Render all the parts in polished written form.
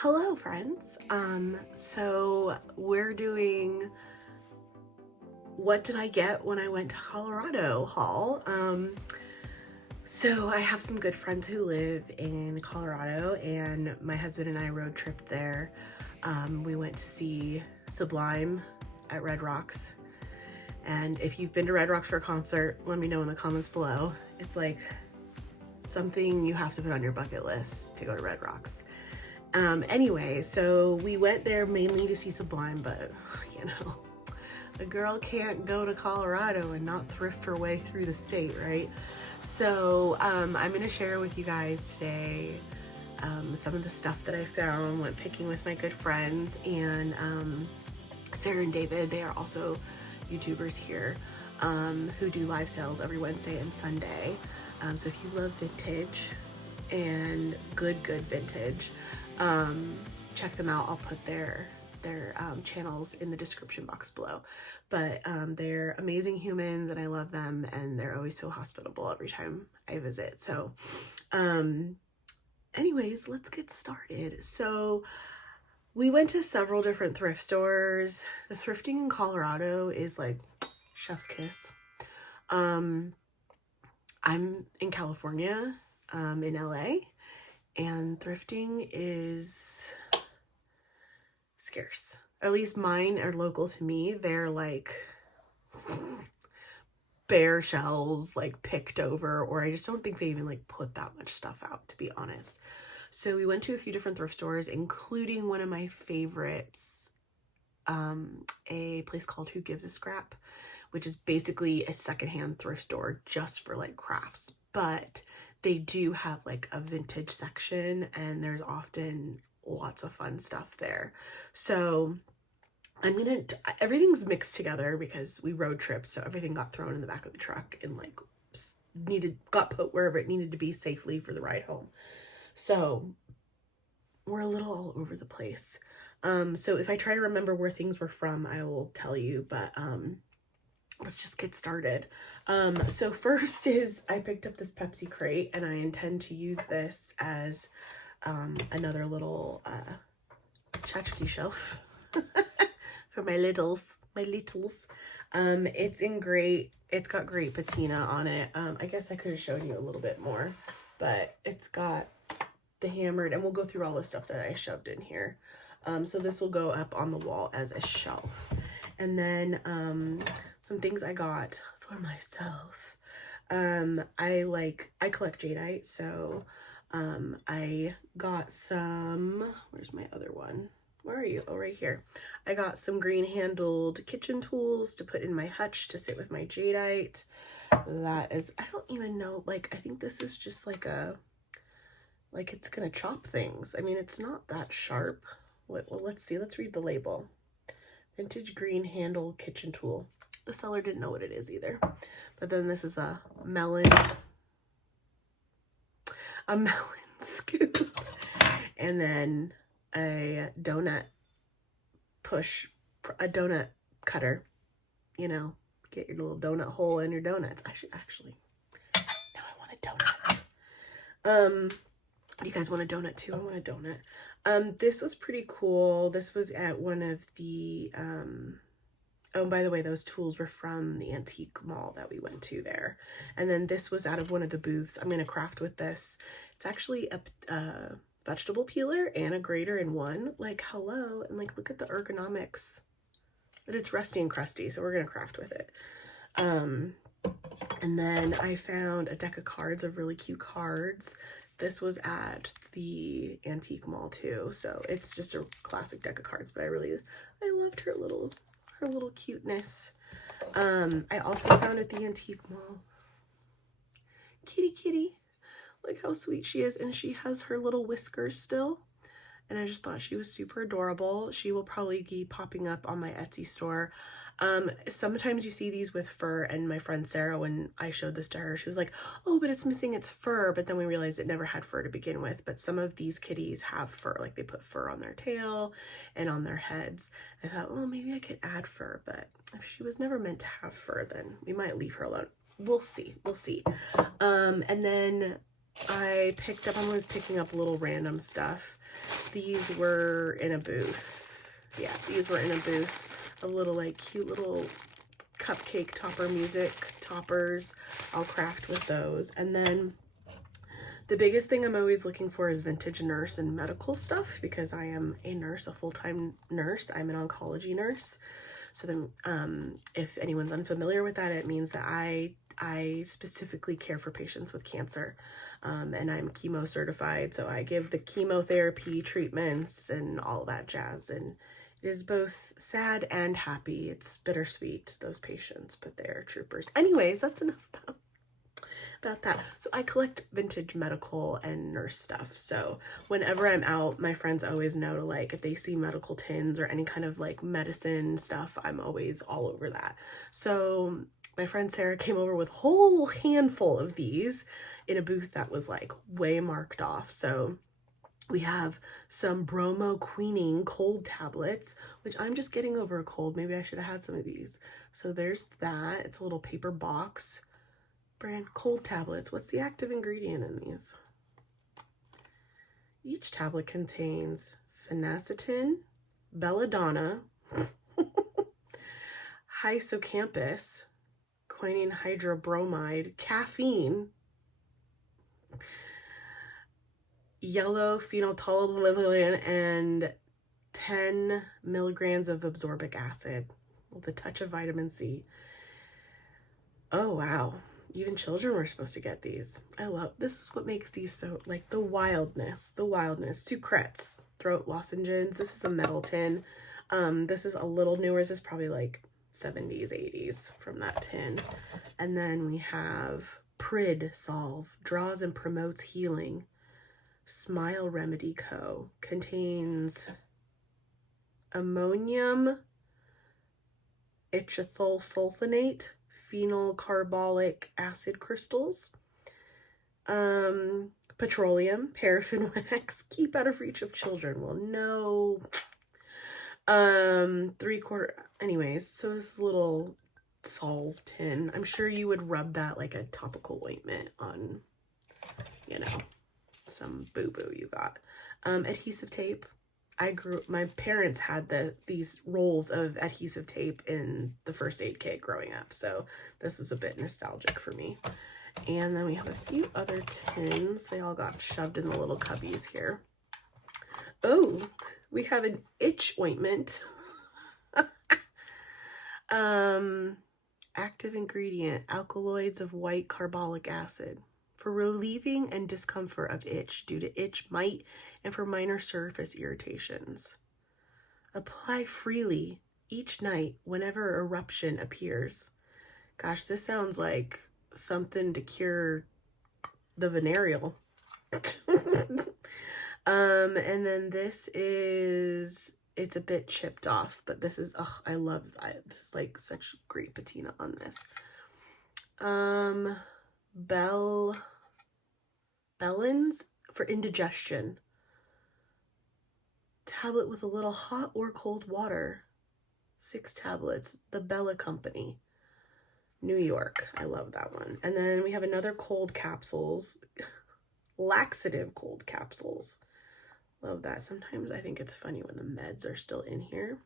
Hello friends. So we're doing what did I get when I went to Colorado haul. So I have some good friends who live in Colorado and my husband and I road tripped there. We went to see Sublime at Red Rocks. And if you've been to Red Rocks for a concert, let me know in the comments below. It's like something you have to put on your bucket list to go to Red Rocks. Anyway, so we went there mainly to see Sublime, but you know, a girl can't go to Colorado and not thrift her way through the state, right? So I'm going to share with you guys today some of the stuff that I found, went picking with my good friends, and Sarah and David, they are also YouTubers here who do live sales every Wednesday and Sunday. So if you love vintage and good vintage, check them out. I'll put their channels in the description box below. But they're amazing humans and I love them, and they're always so hospitable every time I visit. So anyways, let's get started. So we went to several different thrift stores. The thrifting in Colorado is like chef's kiss. I'm in California, in LA, and thrifting is scarce. At least mine are local to me. They're like bare shelves, like picked over, or I just don't think they even like put that much stuff out, to be honest. So we went to a few different thrift stores, including one of my favorites, a place called Who Gives a Scrap, which is basically a secondhand thrift store just for like crafts. But they do have like a vintage section and there's often lots of fun stuff there. So everything's mixed together because we road tripped, so everything got thrown in the back of the truck and like got put wherever it needed to be safely for the ride home. So we're a little all over the place. So if I try to remember where things were from, I will tell you, but let's just get started. So first is I picked up this Pepsi crate and I intend to use this as another little tchotchke shelf for my littles. It's got great patina on it. I guess I could have shown you a little bit more, but it's got the hammered, and we'll go through all the stuff that I shoved in here. So this will go up on the wall as a shelf. And then some things I got for myself. I collect jadeite, so I got some, where's my other one? Where are you? Oh, right here. I got some green handled kitchen tools to put in my hutch to sit with my jadeite. That is, I don't even know, like, I think this is just like it's gonna chop things. I mean, it's not that sharp. Well, let's see, let's read the label. Vintage green handle kitchen tool. The seller didn't know what it is either. But then this is a melon scoop, and then a donut cutter. You know, get your little donut hole in your donuts. I should actually, now I want a donut. Do you guys want a donut too? I want a donut. This was pretty cool. This was at one of the, oh, by the way, those tools were from the antique mall that we went to there. And then this was out of one of the booths. I'm going to craft with this. It's actually a vegetable peeler and a grater in one. Like, hello. And like, look at the ergonomics. But it's rusty and crusty, so we're going to craft with it. And then I found a deck of cards, of really cute cards. This was at the antique mall too, so it's just a classic deck of cards, but I loved her little cuteness. I also found at the antique mall kitty. Like how sweet she is, and she has her little whiskers still, and I just thought she was super adorable. She will probably be popping up on my Etsy store. Sometimes you see these with fur, and my friend Sarah, when I showed this to her, she was like, oh, but it's missing its fur. But then we realized it never had fur to begin with. But some of these kitties have fur, like they put fur on their tail and on their heads. I thought, oh, maybe I could add fur, but if she was never meant to have fur, then we might leave her alone. We'll see. And then I was picking up little random stuff. these were in a booth. Yeah, these were in a booth. A little like cute little cupcake topper music toppers. I'll craft with those. And then the biggest thing I'm always looking for is vintage nurse and medical stuff, because I am a nurse, a full-time nurse. I'm an oncology nurse. So then if anyone's unfamiliar with that, it means that I specifically care for patients with cancer, and I'm chemo certified. So I give the chemotherapy treatments and all that jazz. And it is both sad and happy. It's bittersweet, those patients, but they're troopers. Anyways, that's enough about that. So I collect vintage medical and nurse stuff. So whenever I'm out, my friends always know to, like, if they see medical tins or any kind of like medicine stuff, I'm always all over that. So my friend Sarah came over with a whole handful of these in a booth that was like way marked off. So we have some bromo-quinine cold tablets, which I'm just getting over a cold. Maybe I should have had some of these. So there's that. It's a little paper box. Brand cold tablets. What's the active ingredient in these? Each tablet contains phenacetin, belladonna, hippocampus, quinine hydrobromide, caffeine, yellow phenolphthalein, and 10 milligrams of absorbic acid with a touch of vitamin C. Oh, wow. Even children were supposed to get these. I love, this is what makes these so, like, the wildness. Sucrets, throat lozenges. This is a metal tin. This is a little newer. This is probably like 70s, 80s from that tin. And then we have Prid Solve, draws and promotes healing. Smile Remedy Co. Contains ammonium ichthyosul sulfonate, phenyl carbolic acid crystals, petroleum, paraffin wax, keep out of reach of children. Well, no. 3/4, anyways, so this is a little Solve tin. I'm sure you would rub that like a topical ointment on, you know, some boo-boo you got. Adhesive tape. My parents had these rolls of adhesive tape in the first aid kit growing up, so this was a bit nostalgic for me. And then we have a few other tins. They all got shoved in the little cubbies here. Oh, we have an itch ointment. Active ingredient, alkaloids of white carbolic acid, for relieving and discomfort of itch due to itch, mite, and for minor surface irritations. Apply freely each night whenever eruption appears. Gosh, this sounds like something to cure the venereal. And then this is, it's a bit chipped off, but this is, oh, I love that. This is like such great patina on this. Bellins for indigestion. Tablet with a little hot or cold water. 6 tablets. The Bella Company. New York. I love that one. And then we have another cold capsules. Laxative cold capsules. Love that. Sometimes I think it's funny when the meds are still in here.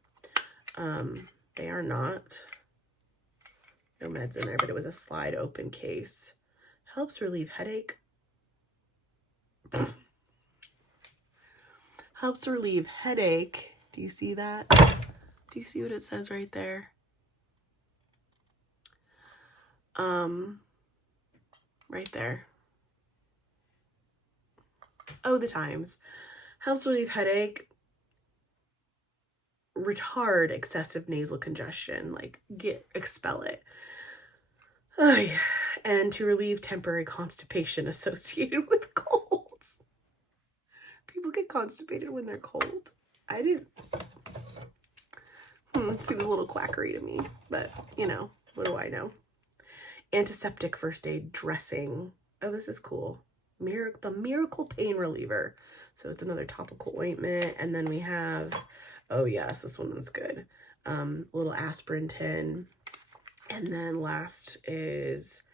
They are not. No meds in there, but it was a slide open case. Helps relieve headache. Helps relieve headache. Do you see that? Do you see what it says right there? Right there. Oh, the Times. Helps relieve headache, retard excessive nasal congestion, like expel it. Oh, yeah. And to relieve temporary constipation associated with colds. People get constipated when they're cold. I didn't. It seems a little quackery to me, but you know, what do I know? Antiseptic first aid dressing. Oh, this is cool. The Miracle Pain Reliever. So it's another topical ointment. And then we have, oh yes, this one was good. Little aspirin tin. And then last is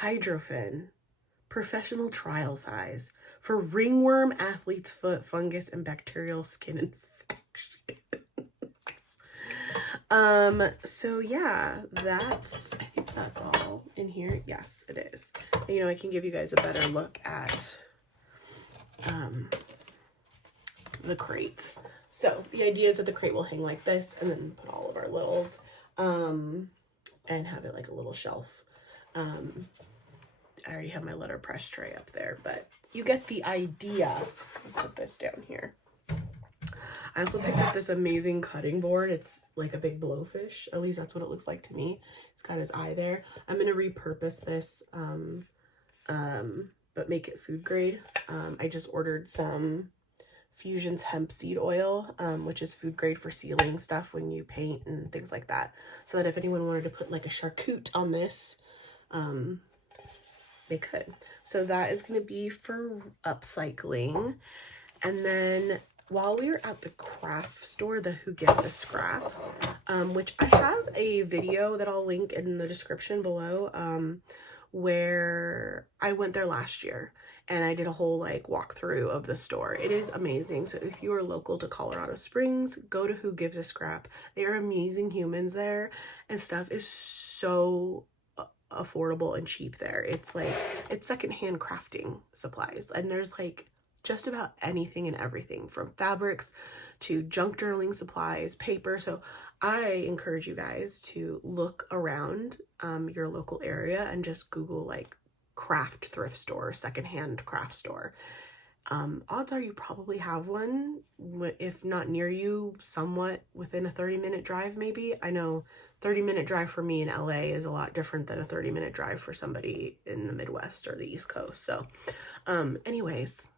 Hydrofen professional trial size for ringworm, athlete's foot, fungus, and bacterial skin infections. So yeah, I think that's all in here. Yes, it is. And, you know, I can give you guys a better look at the crate. So the idea is that the crate will hang like this, and then put all of our littles, and have it like a little shelf. I already have my letterpress tray up there, but you get the idea. I'll put this down here. I also picked up this amazing cutting board. It's like a big blowfish. At least that's what it looks like to me. It's got his eye there. I'm going to repurpose this, but make it food grade. I just ordered some Fusion's hemp seed oil, which is food grade for sealing stuff when you paint and things like that. So that if anyone wanted to put like a charcuterie on this, they could. So that is going to be for upcycling. And then while we were at the craft store, the Who Gives a Scrap, which I have a video that I'll link in the description below, where I went there last year and I did a whole like walkthrough of the store. It is amazing. So if you are local to Colorado Springs, go to Who Gives a Scrap. They are amazing humans there, and stuff is so affordable and cheap there. It's like, it's secondhand crafting supplies, and there's like just about anything and everything, from fabrics to junk journaling supplies, paper. So I encourage you guys to look around your local area and just Google like craft thrift store, secondhand craft store. Odds are you probably have one, if not near you, somewhat within a 30-minute drive maybe. I know 30-minute drive for me in LA is a lot different than a 30-minute drive for somebody in the Midwest or the East Coast. So anyways,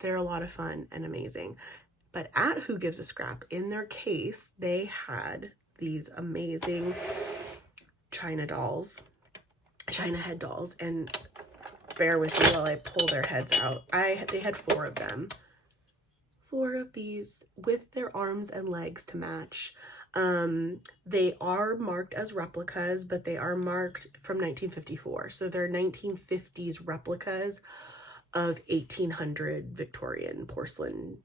they're a lot of fun and amazing. But at Who Gives a Scrap, in their case, they had these amazing China head dolls, and bear with me while I pull their heads out. They had 4 of them. 4 of these with their arms and legs to match. They are marked as replicas, but they are marked from 1954. So they're 1950s replicas of 1800 Victorian porcelain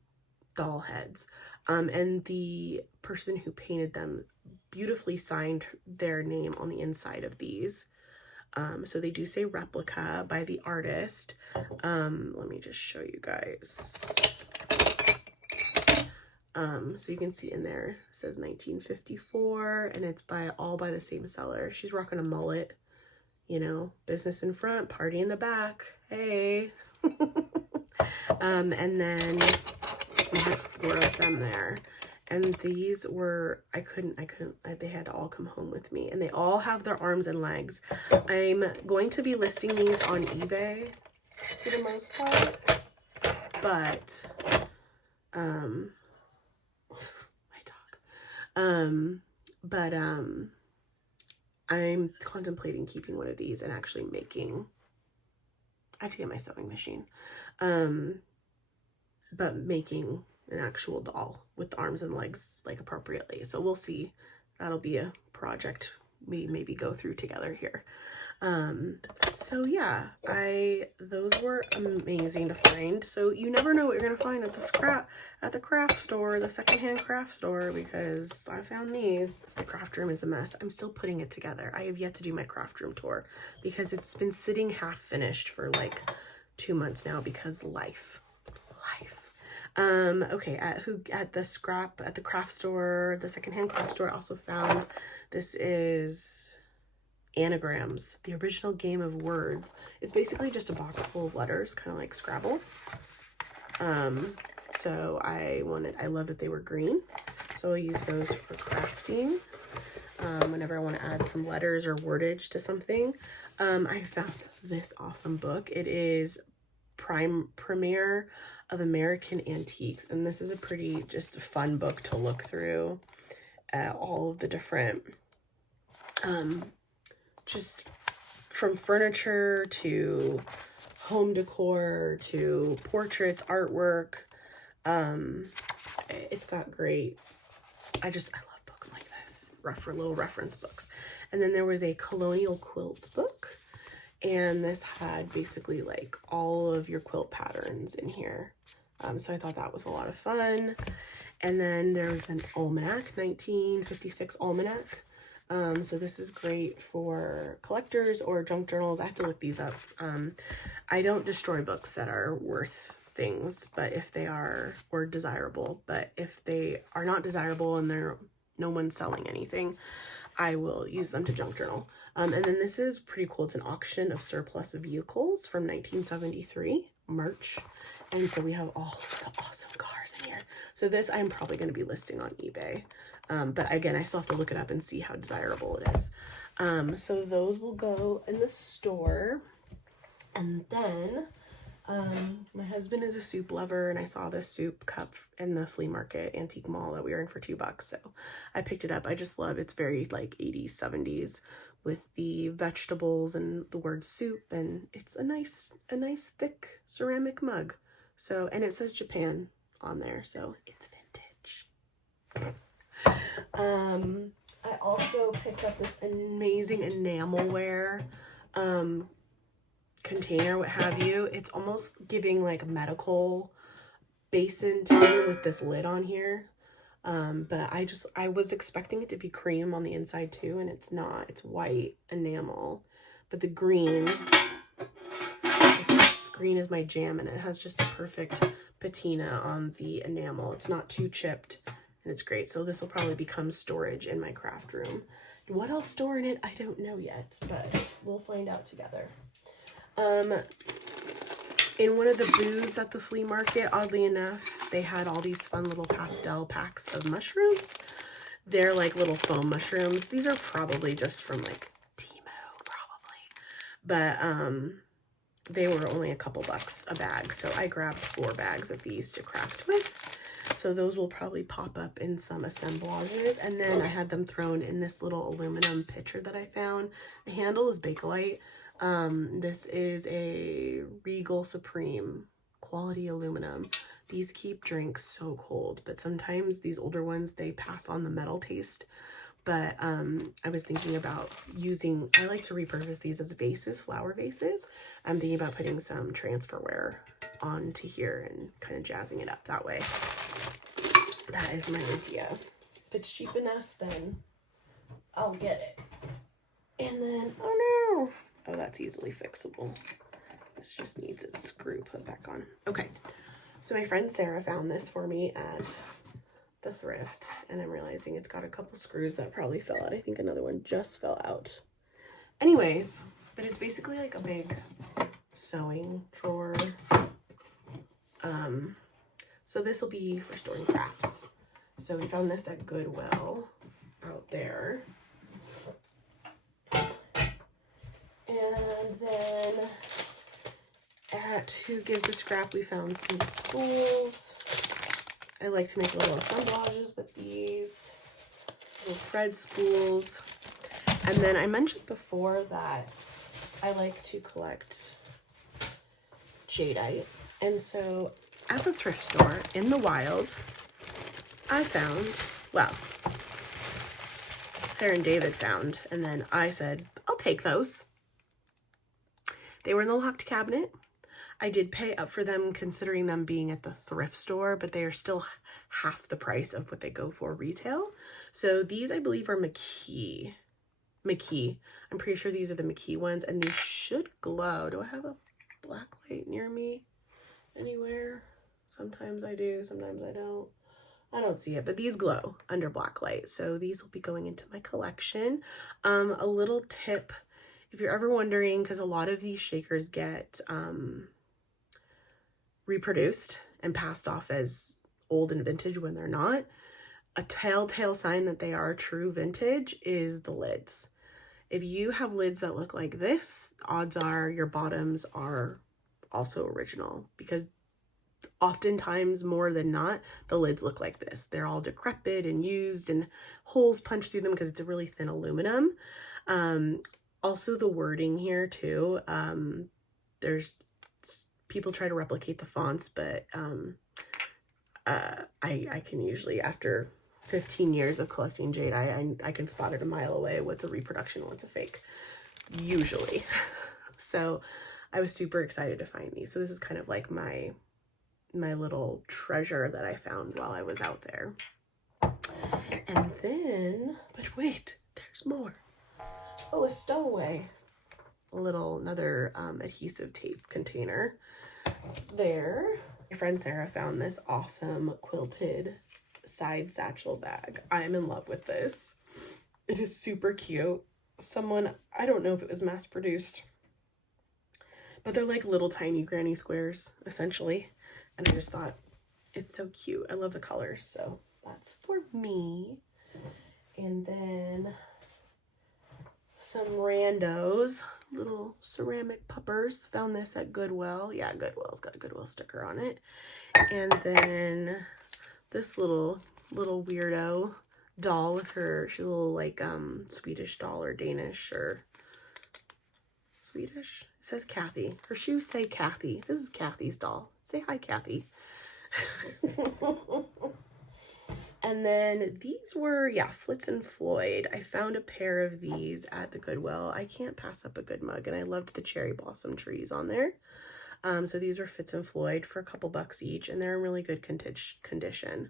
doll heads. And the person who painted them beautifully signed their name on the inside of these. So they do say replica by the artist. Let me just show you guys. So you can see in there, it says 1954, and it's all by the same seller. She's rocking a mullet, you know, business in front, party in the back. Hey. And then we had 4 of them there, and these were, they had to all come home with me, and they all have their arms and legs. I'm going to be listing these on eBay for the most part, but I'm contemplating keeping one of these and actually making, I have to get my sewing machine, but making an actual doll with the arms and legs like appropriately. So we'll see. That'll be a project we maybe go through together here. So yeah, those were amazing to find. So you never know what you're gonna find at the craft store, the secondhand craft store, because I found these. The craft room is a mess. I'm still putting it together. I have yet to do my craft room tour because it's been sitting half finished for like 2 months now because life. Okay, at the craft store, the secondhand craft store, I also found, this is anagrams, the original game of words. It's basically just a box full of letters, kind of like Scrabble. So I loved that they were green, so I use those for crafting. Whenever I want to add some letters or wordage to something. I found this awesome book. It is Premiere of American Antiques, and this is a pretty just fun book to look through all of the different just from furniture to home decor to portraits, artwork. It's got great, I love books like this, little reference books. And then there was a colonial quilts book, and this had basically like all of your quilt patterns in here. So I thought that was a lot of fun. And then there's an almanac, 1956 almanac. So this is great for collectors or junk journals. I have to look these up. I don't destroy books that are worth things, but if they are, or desirable, but if they are not desirable and no one's selling anything, I will use them to junk journal. And then this is pretty cool. It's an auction of surplus vehicles from 1973, March. And so we have all the awesome cars in here. So this I'm probably going to be listing on eBay. But again, I still have to look it up and see how desirable it is. So those will go in the store. And then my husband is a soup lover, and I saw this soup cup in the flea market antique mall that we were in for $2. So I picked it up. I just love, it's very like 80s, 70s with the vegetables and the word soup, and it's a nice thick ceramic mug. So, and it says Japan on there, so it's vintage. I also picked up this amazing enamelware container, what have you. It's almost giving like medical basin tone with this lid on here. But I was expecting it to be cream on the inside too, and it's not. It's white enamel, but the green is my jam, and it has just a perfect patina on the enamel. It's not too chipped, and it's great. So this will probably become storage in my craft room. What I'll store in it, I don't know yet, but we'll find out together. In one of the booths at the flea market, oddly enough, they had all these fun little pastel packs of mushrooms. They're like little foam mushrooms. These are probably just from like Timo, probably. But they were only a couple bucks a bag. So I grabbed 4 bags of these to craft with. So those will probably pop up in some assemblages. And then I had them thrown in this little aluminum pitcher that I found. The handle is Bakelite. This is a Regal Supreme quality aluminum. These keep drinks so cold, but sometimes these older ones, they pass on the metal taste. But I was thinking about I like to repurpose these as vases, flower vases. I'm thinking about putting some transferware onto here and kind of jazzing it up that way. That is my idea. If it's cheap enough, then I'll get it. And then, oh no. Oh, that's easily fixable. This just needs its screw put back on. Okay, so my friend Sarah found this for me at the Thrift, and I'm realizing it's got a couple screws that probably fell out. I think another one just fell out. Anyways, but it's basically like a big sewing drawer. So this will be for storing crafts. So we found this at Goodwill out there. And then at Who Gives a Scrap, we found some spools. I like to make little assemblages with these little thread spools. And then I mentioned before that I like to collect jadeite. And so at the thrift store in the wild, I found, well, Sarah and David found, and then I said, I'll take those. They were in the locked cabinet. I did pay up for them considering them being at the thrift store, but they are still half the price of what they go for retail. So these, I believe, are McKee. I'm pretty sure these are the McKee ones, and these should glow. Do I have a black light near me anywhere? Sometimes I do, sometimes I don't. I don't see it, but these glow under black light. So these will be going into my collection. A little tip, if you're ever wondering, because a lot of these shakers get reproduced and passed off as old and vintage when they're not. A telltale sign that they are true vintage is the lids. If you have lids that look like this, odds are your bottoms are also original, because oftentimes, more than not, the lids look like this. They're all decrepit and used and holes punched through them because it's a really thin aluminum. Also the wording here too, there's people try to replicate the fonts, but I can usually, after 15 years of collecting jadeite, I can spot it a mile away what's a reproduction and what's a fake, usually. So I was super excited to find these. So this is kind of like my little treasure that I found while I was out there. And then, but wait, there's more. Oh, a stowaway. Another adhesive tape container there. My friend Sarah found this awesome quilted side satchel bag. I'm in love with this. It is super cute. I don't know if it was mass produced, but they're like little tiny granny squares essentially. And I just thought it's so cute. I love the colors. So that's for me. And then some randos, little ceramic puppers. Found this at Goodwill. Yeah, Goodwill's got a Goodwill sticker on it. And then this little weirdo doll with her, she's a little like Swedish doll or Danish or Swedish. It says Kathy. Her shoes say Kathy. This is Kathy's doll. Say hi, Kathy. And then these were, yeah, Flitz and Floyd. I found a pair of these at the Goodwill. I can't pass up a good mug, and I loved the cherry blossom trees on there. So these were Fitz and Floyd for a couple bucks each, and they're in really good condition.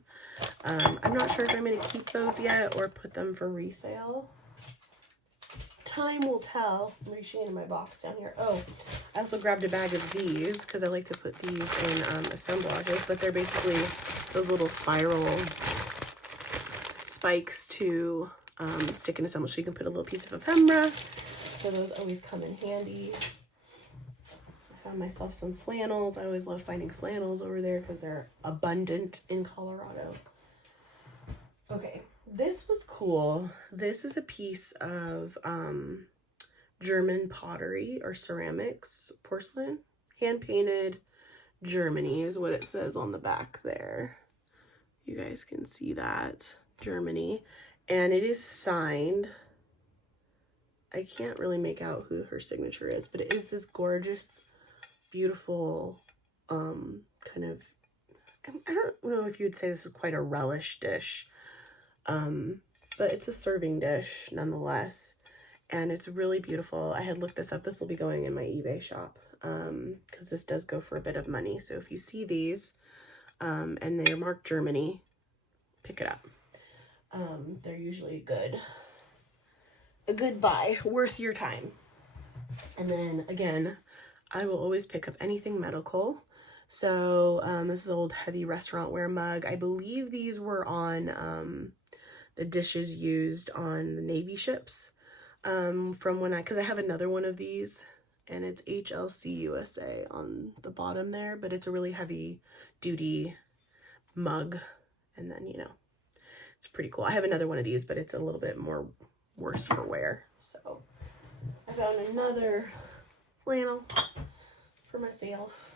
I'm not sure if I'm going to keep those yet or put them for resale. Time will tell. I'm reaching into my box down here. Oh, I also grabbed a bag of these because I like to put these in assemblages, but they're basically those little spiral spikes to stick in assemble, so you can put a little piece of ephemera. So those always come in handy. I found myself some flannels. I always love finding flannels over there because they're abundant in Colorado. Okay, this was cool. This is a piece of German pottery or ceramics, porcelain, hand painted Germany is what it says on the back there. You guys can see that. Germany, and it is signed. I can't really make out who her signature is, but it is this gorgeous, beautiful, kind of, I don't know if you would say this is quite a relish dish, but it's a serving dish nonetheless, and it's really beautiful. I had looked this up. This will be going in my eBay shop, because this does go for a bit of money. So if you see these, and they're marked Germany, pick it up. They're usually a good buy, worth your time. And then again, I will always pick up anything medical. So this is an old heavy restaurant-ware mug. I believe these were on the dishes used on the Navy ships. From when because I have another one of these, and it's HLC USA on the bottom there, but it's a really heavy duty mug. And then, you know, it's pretty cool. I have another one of these, but it's a little bit worse for wear. So I found another flannel for myself.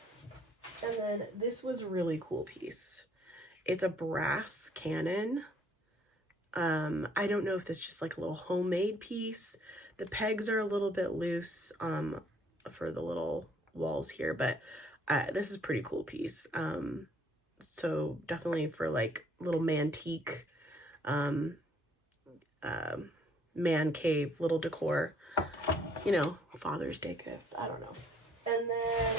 And then this was a really cool piece. It's a brass cannon. I don't know if this is just like a little homemade piece. The pegs are a little bit loose for the little walls here, but this is a pretty cool piece. So definitely for like little mantique, man cave, little decor, you know, Father's Day gift. I don't know. And then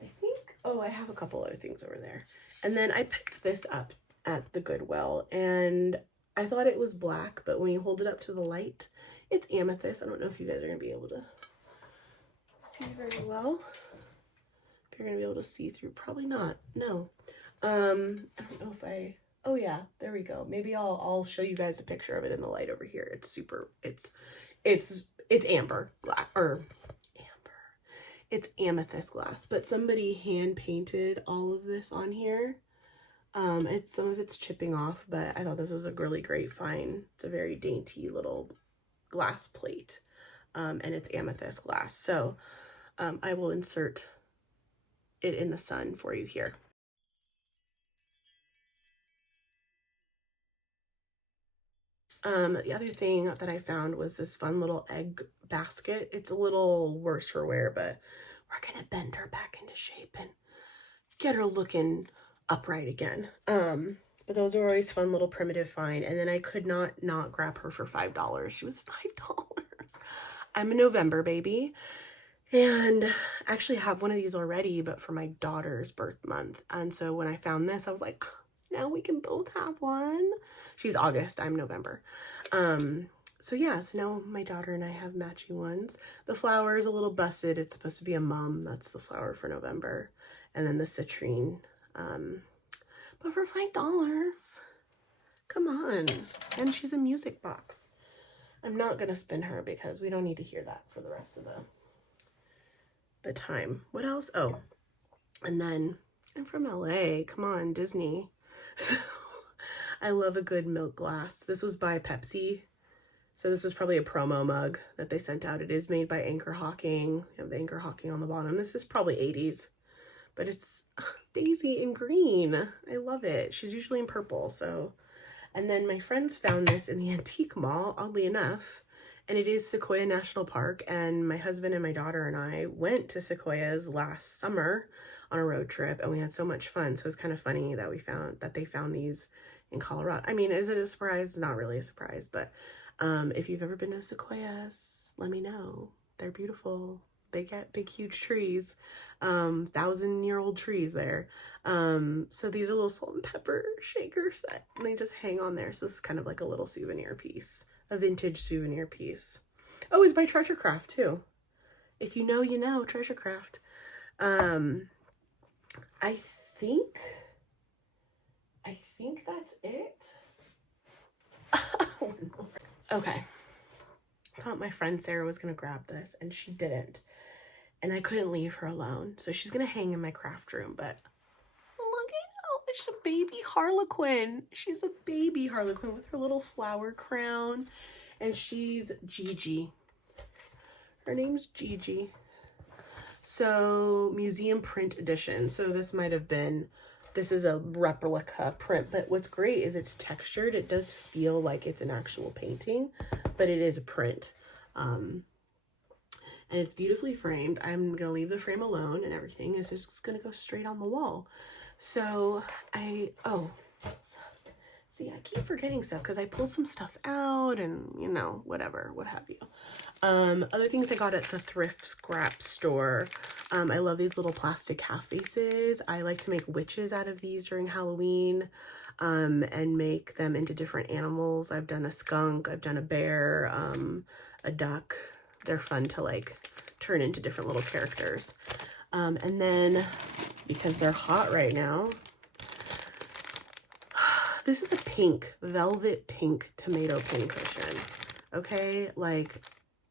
I think, oh, I have a couple other things over there. And then I picked this up at the Goodwill, and I thought it was black, but when you hold it up to the light, it's amethyst. I don't know if you guys are going to be able to see very well. If you're going to be able to see through, probably not. No. I don't know if oh yeah, there we go. Maybe I'll show you guys a picture of it in the light over here. It's super, it's amber glass, or amber. It's amethyst glass, but somebody hand painted all of this on here. Some of it's chipping off, but I thought this was a really great find. It's a very dainty little glass plate, and it's amethyst glass. So I will insert it in the sun for you here. The other thing that I found was this fun little egg basket. It's a little worse for wear, but we're gonna bend her back into shape and get her looking upright again. But those are always fun little primitive find. And then I could not grab her for $5. She was $5. I'm a November baby. And I actually have one of these already, but for my daughter's birth month. And so when I found this, I was like, now we can both have one. She's August, I'm November. So yeah, so now my daughter and I have matching ones. The flower is a little busted. It's supposed to be a mum. That's the flower for November. And then the citrine. But for $5, come on. And she's a music box. I'm not gonna spin her because we don't need to hear that for the rest of the time. What else? Oh, and then I'm from LA. Come on, Disney. So I love a good milk glass. This was by Pepsi. So this was probably a promo mug that they sent out. It is made by Anchor Hawking. You have the Anchor Hawking on the bottom. This is probably 80s, but it's Daisy in green. I love it. She's usually in purple, so. And then my friends found this in the antique mall, oddly enough, and it is Sequoia National Park, and my husband and my daughter and I went to Sequoias last summer on a road trip, and we had so much fun. So it's kind of funny that they found these in Colorado. I mean, is it a surprise? Not really a surprise, but if you've ever been to Sequoias, let me know. They're beautiful. Big, huge trees, 1,000-year-old trees there. So these are little salt and pepper shakers and they just hang on there. So this is kind of like a little souvenir piece, a vintage souvenir piece. Oh, it's by Treasure Craft too. If you know, you know, Treasure Craft. I think that's it. Okay. I thought my friend Sarah was gonna grab this and she didn't. And I couldn't leave her alone. So she's gonna hang in my craft room, but look at how it's a baby Harlequin. She's a baby Harlequin with her little flower crown. And she's Gigi. Her name's Gigi. So museum print edition. So this is a replica print, but what's great is it's textured. It does feel like it's an actual painting, but it is a print. And it's beautifully framed. I'm gonna leave the frame alone and everything is just gonna go straight on the wall. So see, I keep forgetting stuff because I pulled some stuff out and, you know, whatever, what have you. Other things I got at the thrift scrap store. I love these little plastic half faces. I like to make witches out of these during Halloween, and make them into different animals. I've done a skunk, I've done a bear, a duck. They're fun to like turn into different little characters. And then because they're hot right now, this is a velvet pink tomato pin cushion. Okay, like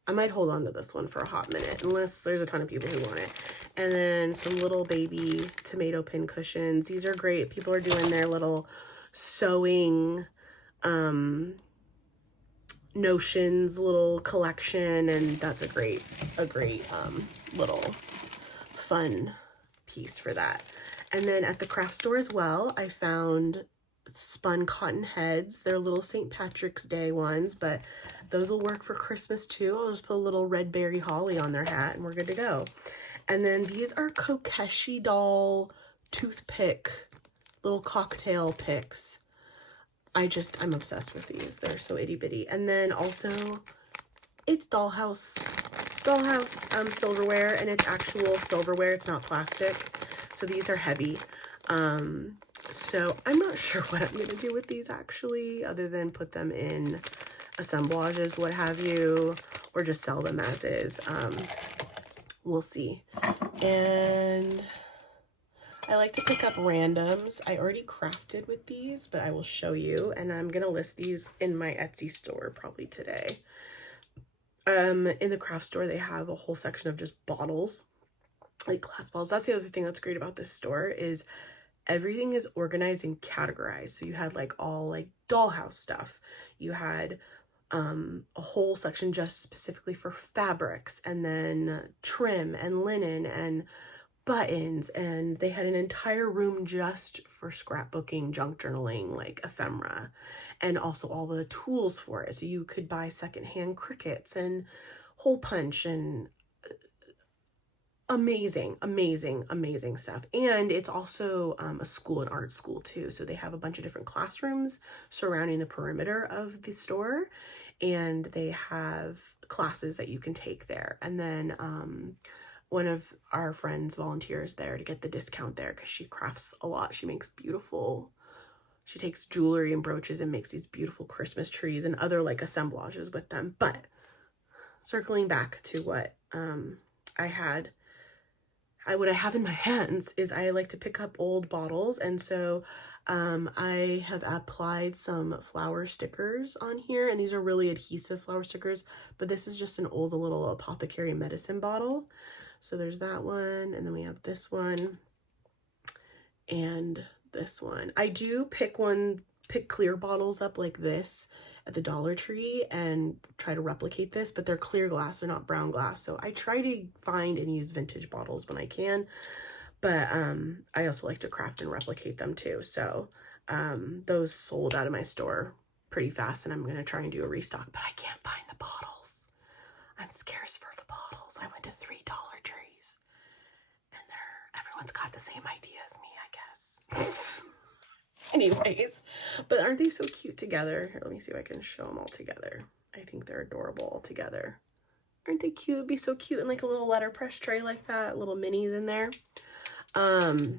I might hold on to this one for a hot minute unless there's a ton of people who want it. And then some little baby tomato pin cushions. These are great. People are doing their little sewing notions little collection, and that's a great little fun piece for that. And then at the craft store as well, I found spun cotton heads. They're little St. Patrick's Day ones, but those will work for Christmas too. I'll just put a little red berry holly on their hat and we're good to go. And then these are Kokeshi doll toothpick, little cocktail picks. I'm obsessed with these. They're so itty bitty. And then also it's dollhouse silverware, and it's actual silverware. It's not plastic. So these are heavy. So I'm not sure what I'm going to do with these actually, other than put them in assemblages, what have you, or just sell them as is. We'll see. And I like to pick up randoms. I already crafted with these, but I will show you, and I'm going to list these in my Etsy store probably today. In the craft store, they have a whole section of just bottles, like glass bottles. That's the other thing that's great about this store is everything is organized and categorized. So you had like all like dollhouse stuff. You had a whole section just specifically for fabrics, and then trim and linen and buttons, and they had an entire room just for scrapbooking, junk journaling, like ephemera, and also all the tools for it. So you could buy secondhand crickets and hole punch and amazing stuff. And it's also a school, an art school too. So they have a bunch of different classrooms surrounding the perimeter of the store, and they have classes that you can take there. And then one of our friends volunteers there to get the discount there because she crafts a lot. She makes beautiful, she takes jewelry and brooches and makes these beautiful Christmas trees and other like assemblages with them. But circling back to what what I have in my hands is I like to pick up old bottles, and so I have applied some flower stickers on here, and these are really adhesive flower stickers, but this is just an old little apothecary medicine bottle. So there's that one, and then we have this one and this one. I do pick clear bottles up like this at the Dollar Tree and try to replicate this, but they're clear glass, they're not brown glass. So I try to find and use vintage bottles when I can, but I also like to craft and replicate them too. So those sold out of my store pretty fast, and I'm going to try and do a restock, but I can't find the bottles. I'm scarce for the bottles. I went to 3 Dollar Trees, and everyone's got the same idea as me, I guess. Anyways, but aren't they so cute together? Here, let me see if I can show them all together. I think they're adorable all together. Aren't they cute? It'd be so cute in like a little letterpress tray like that, little minis in there. I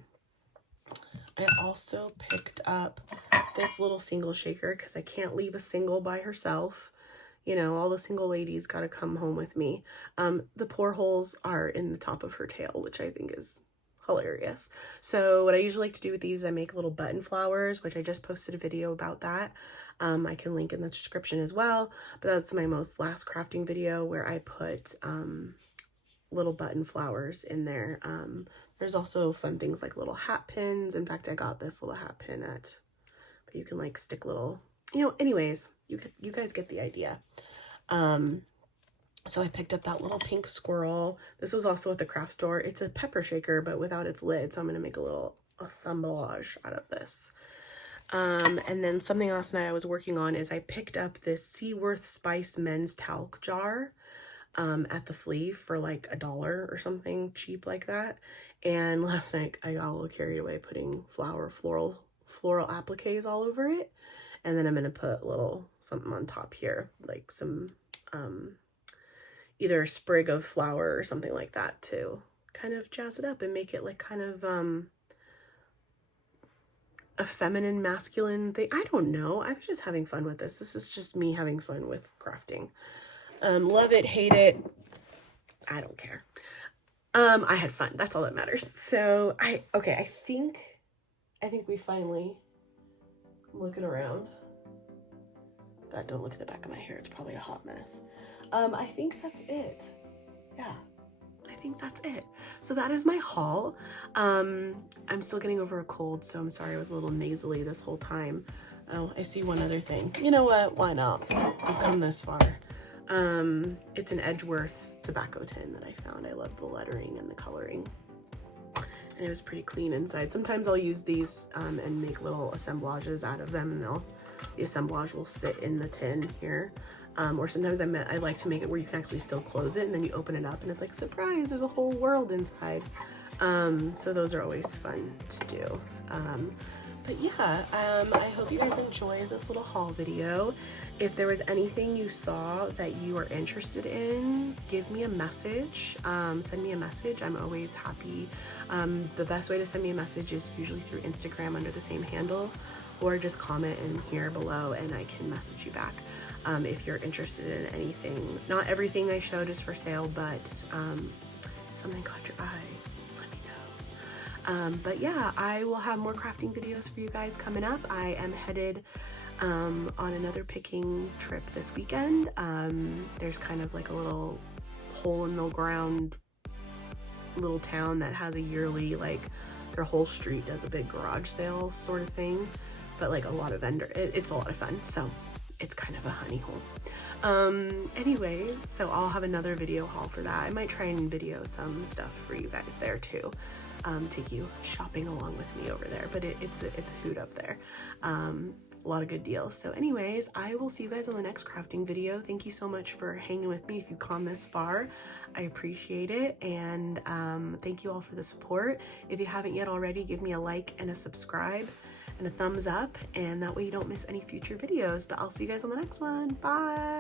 also picked up this little single shaker because I can't leave a single by herself. You know, all the single ladies got to come home with me. The portholes are in the top of her tail, which I think is hilarious. So what I usually like to do with these, I make little button flowers, which I just posted a video about that. I can link in the description as well, but that's my last crafting video where I put little button flowers in there. There's also fun things like little hat pins. In fact, I got this little hat pin but you can like stick little, you know, anyways, you guys get the idea. So I picked up that little pink squirrel. This was also at the craft store. It's a pepper shaker, but without its lid. So I'm going to make a little assemblage out of this. And then something else I was working on is I picked up this Seaworth Spice men's talc jar at the flea for like $1 or something cheap like that. And last night I got a little carried away putting floral appliques all over it. And then I'm going to put a little something on top here, like some either a sprig of flower or something like that to kind of jazz it up and make it like kind of a feminine, masculine thing. I don't know. I'm just having fun with this. This is just me having fun with crafting. Love it, hate it, I don't care. I had fun. That's all that matters. So I think we finally, I'm looking around. God, don't look at the back of my hair. It's probably a hot mess. I think that's it. Yeah, I think that's it. So that is my haul. I'm still getting over a cold, so I'm sorry I was a little nasally this whole time. Oh, I see one other thing. You know what? Why not? I've come this far. It's an Edgeworth tobacco tin that I found. I love the lettering and the coloring. And it was pretty clean inside. Sometimes I'll use these and make little assemblages out of them, and the assemblage will sit in the tin here. Or sometimes I like to make it where you can actually still close it, and then you open it up and it's like, surprise, there's a whole world inside. So those are always fun to do. But yeah, I hope you guys enjoyed this little haul video. If there was anything you saw that you are interested in, give me a message, send me a message. I'm always happy. The best way to send me a message is usually through Instagram under the same handle, or just comment in here below and I can message you back. If you're interested in anything. Not everything I showed is for sale, but something caught your eye, let me know. But yeah, I will have more crafting videos for you guys coming up. I am headed on another picking trip this weekend. There's kind of like a little hole in the ground little town that has a yearly, like their whole street does a big garage sale sort of thing, but like a lot of it's a lot of fun. So it's kind of a honey hole. Anyways, so I'll have another video haul for that. I might try and video some stuff for you guys there too. Take you shopping along with me over there, but it's a hoot up there. A lot of good deals. So anyways, I will see you guys on the next crafting video. Thank you so much for hanging with me. If you've come this far, I appreciate it. And thank you all for the support. If you haven't yet already, give me a like and a subscribe and a thumbs up, and that way you don't miss any future videos. But I'll see you guys on the next one. Bye.